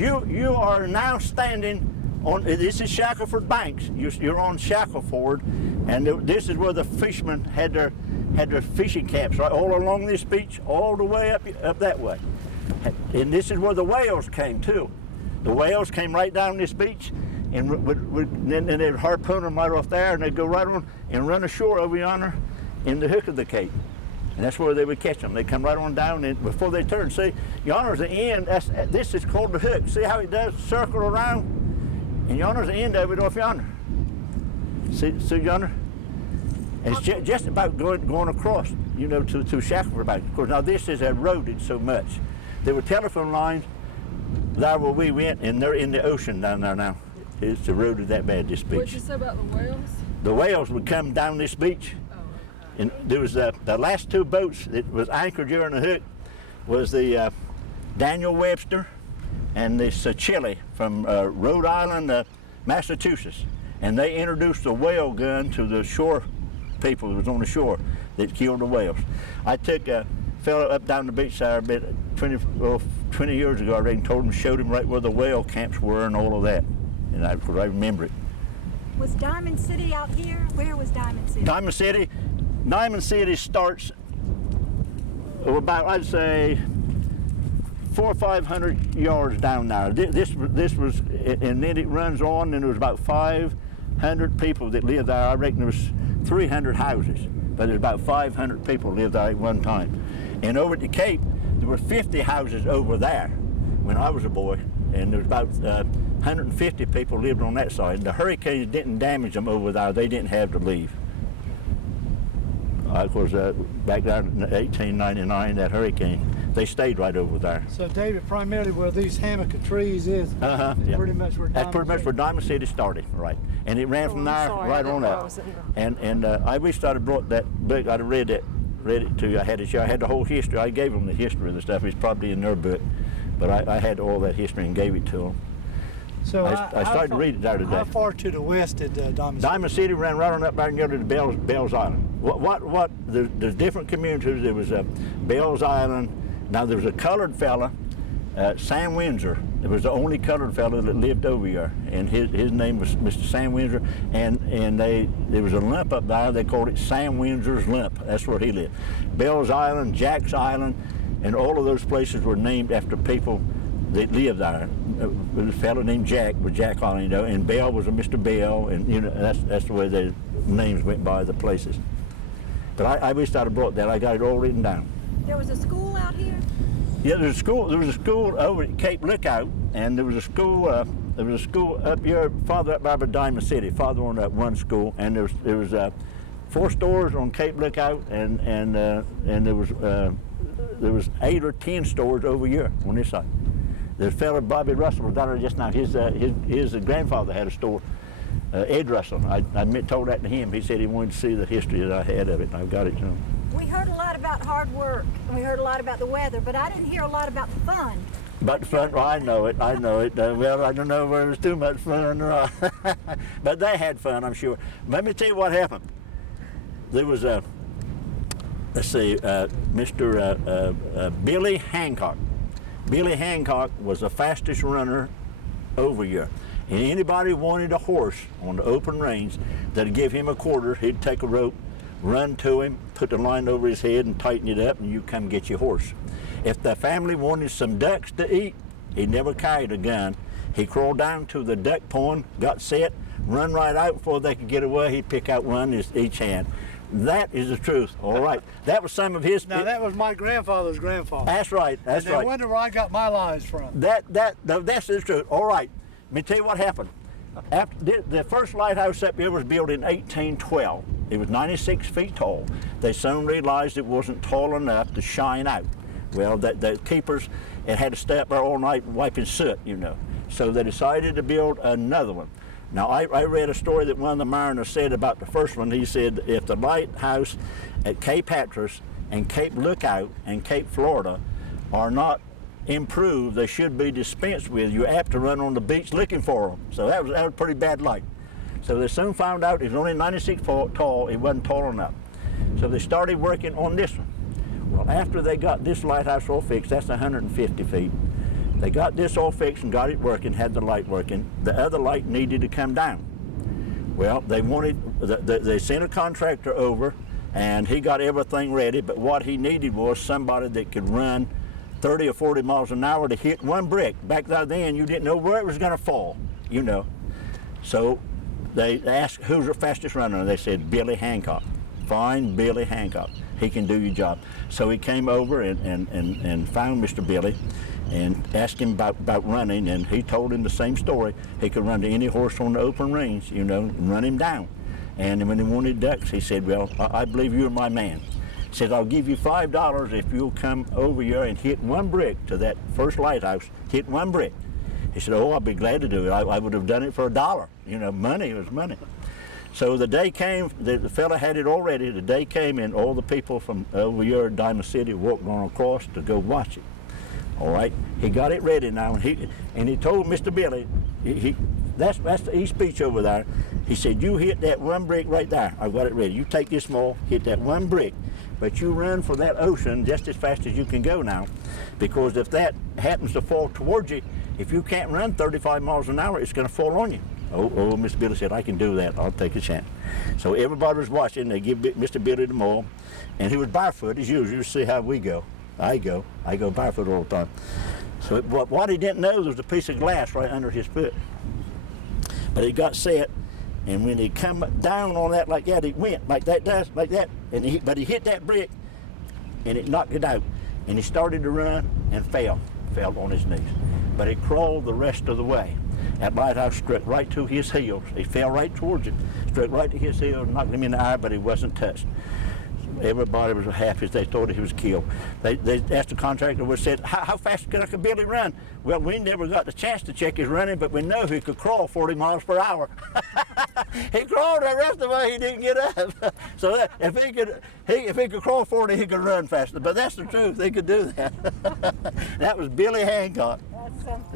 You are now standing on, this is Shackleford Banks. You're on Shackleford, and this is where the fishermen had their fishing camps, right, all along this beach, all the way up that way. And this is where the whales came too. The whales came right down this beach, and then they'd harpoon them right off there, and they'd go right on and run ashore over yonder in the hook of the cape. And that's where they would catch them. They'd come right on down, and before they turn, see, yonder's the end. This is called the hook. See how it does circle around? And yonder's the end of it off yonder. See yonder? And it's just about going across, you know, to Shackleford Bank. Of course, now this is eroded so much. There were telephone lines there where we went, and they're in the ocean down there now. It's eroded that bad, this beach. What did you say about the whales? The whales would come down this beach. And there was the last two boats that was anchored during the hook was the Daniel Webster and the Chile from Rhode Island, Massachusetts. And they introduced the whale gun to the shore people that was on the shore that killed the whales. I took a fellow up down the beach there about 20 years ago, I reckon, showed him right where the whale camps were and all of that. And I remember it. Was Diamond City out here? Where was Diamond City? Diamond City starts about, I'd say, 400 or 500 yards down there. This was, and then it runs on, and there was about 500 people that lived there. I reckon there was 300 houses, but there's about 500 people lived there at one time. And over at the Cape, there were 50 houses over there when I was a boy, and there was about 150 people lived on that side. The hurricanes didn't damage them over there. They didn't have to leave. Of course, back there in 1899, that hurricane, they stayed right over there. So, David, primarily where these hammock of trees is, yeah. pretty much where That's pretty much where Diamond City started, right? And it ran from there right on up. And I wish I'd have brought that book. I'd have read it to you. I had the whole history. I gave them the history of the stuff. It's probably in their book, but I had all that history and gave it to them. So I started to read it there today. How far to the west did Diamond City? Diamond City ran right on up there and go to the Bells Island. There's different communities. There was Bells Island. Now there was a colored fella, Sam Windsor. It was the only colored fella that lived over here, and his name was Mr. Sam Windsor. And there was a lump up there. They called it Sam Windsor's Lump. That's where he lived. Bells Island, Jack's Island, and all of those places were named after people that lived there. There was a fellow named Jack, was Jack Island, you know, and Bell was a Mr. Bell, and you know that's the way the names went by the places. But I wish I'd have brought that. I got it all written down. There was a school out here? Yeah, there was a school over at Cape Lookout, and there was a school up here, farther up by Diamond City, farther on that one school, and there was 4 stores on Cape Lookout, and there was 8 or 10 stores over here on this side. The fellow Bobby Russell was down there just now. His grandfather had a store, Ed Russell. I told that to him. He said he wanted to see the history that I had of it, and I've got it to him. We heard a lot about hard work, and we heard a lot about the weather, but I didn't hear a lot about the fun. About the fun? Well, I know it. Well, I don't know whether it was too much fun or not. But they had fun, I'm sure. Let me tell you what happened. There was Mr. Billy Hancock. Billy Hancock was the fastest runner over here. And anybody wanted a horse on the open range, they'd give him a quarter, he'd take a rope, run to him, put the line over his head and tighten it up, and you come get your horse. If the family wanted some ducks to eat, he never carried a gun. He crawled down to the duck pond, got set, run right out before they could get away. He'd pick out one each hand. That is the truth. All right. That was some of his. Now that was my grandfather's grandfather. That's right. That's right. I wonder where I got my lies from. That's the truth. All right. Let me tell you what happened. After the first lighthouse up here was built in 1812. It was 96 feet tall. They soon realized it wasn't tall enough to shine out. Well, the keepers had to stay up there all night wiping soot, you know. So they decided to build another one. Now, I read a story that one of the mariners said about the first one. He said, if the lighthouse at Cape Hatteras and Cape Lookout and Cape Florida are not improved, they should be dispensed with. You're apt to run on the beach looking for them. So that was pretty bad light. So they soon found out it was only 96 feet tall. It wasn't tall enough. So they started working on this one. Well, after they got this lighthouse all fixed, that's 150 feet. They got this all fixed and got it working, had the light working. The other light needed to come down. Well, they sent a contractor over, and he got everything ready, but what he needed was somebody that could run 30 or 40 miles an hour to hit one brick. Back then, you didn't know where it was going to fall, you know. So they asked, who's the fastest runner? And they said, Billy Hancock. Find Billy Hancock. He can do your job. So he came over and found Mr. Billy and asked him about running, and he told him the same story. He could run to any horse on the open range, you know, and run him down. And when he wanted ducks, he said, well, I believe you're my man. He said, I'll give you $5 if you'll come over here and hit one brick to that first lighthouse, hit one brick. He said, oh, I'll be glad to do it. I would have done it for $1. You know, money was money. So the day came, the fella had it all ready. The day came, and all the people from over here in Diamond City walked on across to go watch it. All right, he got it ready now, and he told Mr. Billy, that's the East Beach over there. He said, you hit that one brick right there. I've got it ready. You take this ball, hit that one brick, but you run for that ocean just as fast as you can go now, because if that happens to fall towards you, if you can't run 35 miles an hour, it's going to fall on you. Oh, Mr. Billy said, I can do that. I'll take a chance. So everybody was watching. They give Mr. Billy the maul, and he was barefoot as usual. You see how we go. I go barefoot all the time. So what he didn't know, there was a piece of glass right under his foot. But he got set, and when he come down on that like that, he went like that does, like that. But he hit that brick, and it knocked it out. And he started to run and fell on his knees. But he crawled the rest of the way. That lighthouse struck right to his heels. He fell right towards it, struck right to his heels, knocked him in the eye, but he wasn't touched. Everybody was happy as they thought he was killed. They asked the contractor, said, how fast could Billy run? Well, we never got the chance to check his running, but we know he could crawl 40 miles per hour. He crawled the rest of the way, he didn't get up. So if he could crawl 40, he could run faster. But that's the truth, he could do that. That was Billy Hancock. That's something.